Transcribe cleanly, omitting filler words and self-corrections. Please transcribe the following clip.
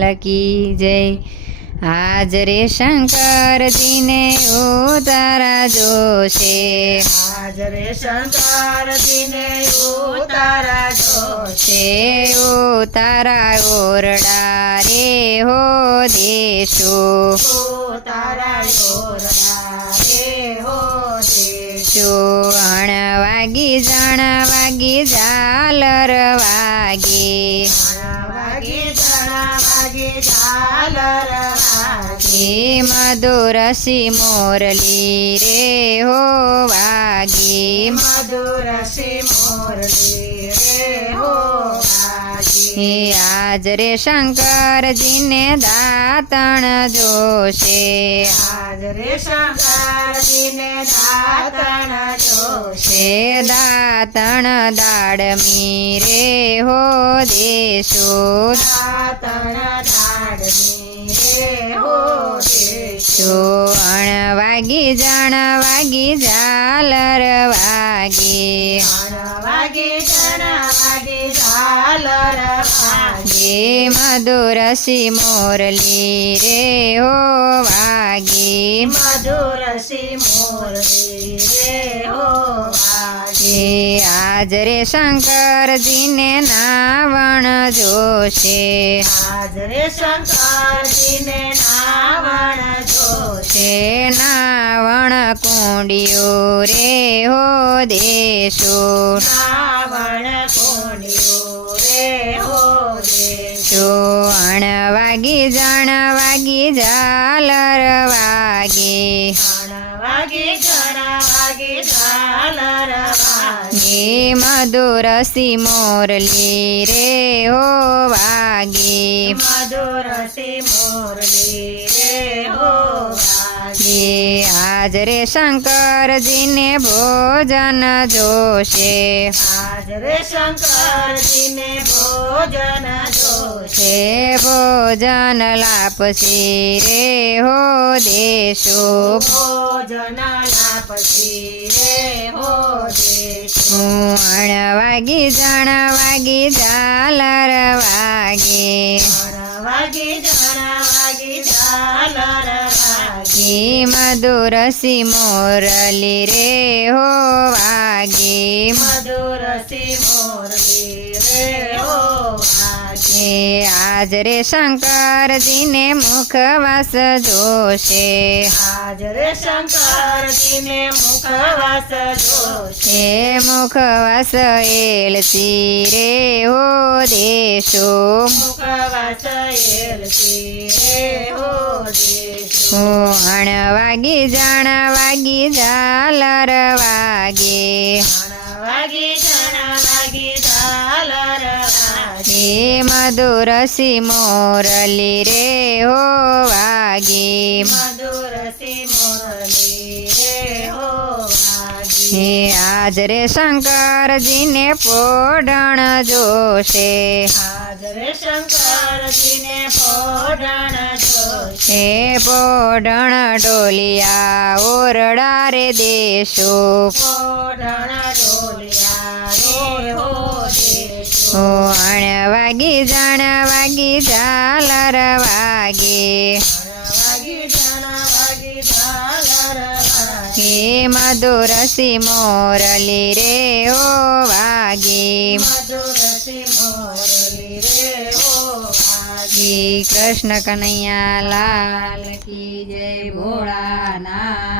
લાલ કી જય। હાજરે શંકરજીને ઉતારા જોશે, હાજરે શંકરજીને ઉતારા જોશે, ઉતારા ઓરડા રે હો દેશો, ઉતારા ઓરડા રે હો દેશો। વાગી જણ વાગી ઝાલર વાગે, વાગી જણા વાગી ઝાલર વાગે, મધુરસી મોરલી રે હો વાગે, મધુરસી મોરલી રે હો વાગે। હાજરે શંકરજીને દાતણ જોશે, હાજરે શંકરજીને દાતણ જોશે, દાતણ દાડમી રે હો દેશો, દાતણ દાડમી રે હો દેશો। વાગી જણ વાગી ઝાલર વાગે, વાગી જણા વાગી ઝાલર વાગે, મધુરસી મોરલી રે હો વાગે, મધુરસી મોરલી રે હો વાગે। હાજરે શંકરજીને નાવણ જોશે, હાજરે શંકરજીને નાવણ જોશે, નાવણ કુંડિયો રે હો દેશો, નાવણ કુંડિયો રે હો દેશો। વાગી જણ વાગી ઝાલર વાગે, વાગી જણા વાગી ઝાલર વાગે, મધુરસી મોરલી રે હો વાગે, મધુરસી મોરલી રે હો વાગે। હાજરે શંકરજીને ભોજન જોશે, હાજરે શંકરજીને ભોજન જોશે, ભોજન લાપસી રે હો દેશો, ભોજન લાપસી રે હો દેશો। વાગી જણ વાગી ઝાલર વાગે, વાગી જણા વાગી ઝાલર વાગે, મધુરસી મોરલી રે હો વાગે, મધુરસી મોરલી રે હો વાગે। હાજરે શંકરજીને મુખવાસ જોશે, હાજરે શંકરજીને મુખવાસ જોશે, મુખવાસ એલસી રે હો દેશો, મુખવાસ એલસી રે હો દેશો। વાગી જણ વાગી ઝાલર વાગે, વાગી જણા વાગી ઝાલર વાગે, મધુરસી મોરલી રે હો વાગે, મધુરસી મોરલી રે હો વાગે। હાજરે શંકરજીને પોઢણ જોશે, હાજરે શંકરજીને પોઢણ જોશે, પોઢણ ઢોલિયા ઓરડા રે દેશો, પોઢણ ઢોલિયા રે હો દેશો। વાગી જણ વાગી ઝાલર વાગે, વાગી જણા વાગી ઝાલર વાગે, મધુરસી મોરલી રે હો વાગે, મધુરસી મોરલી રે હો વાગે। કૃષ્ણ કનૈયા લાલ કી જય ભોળાનાથ।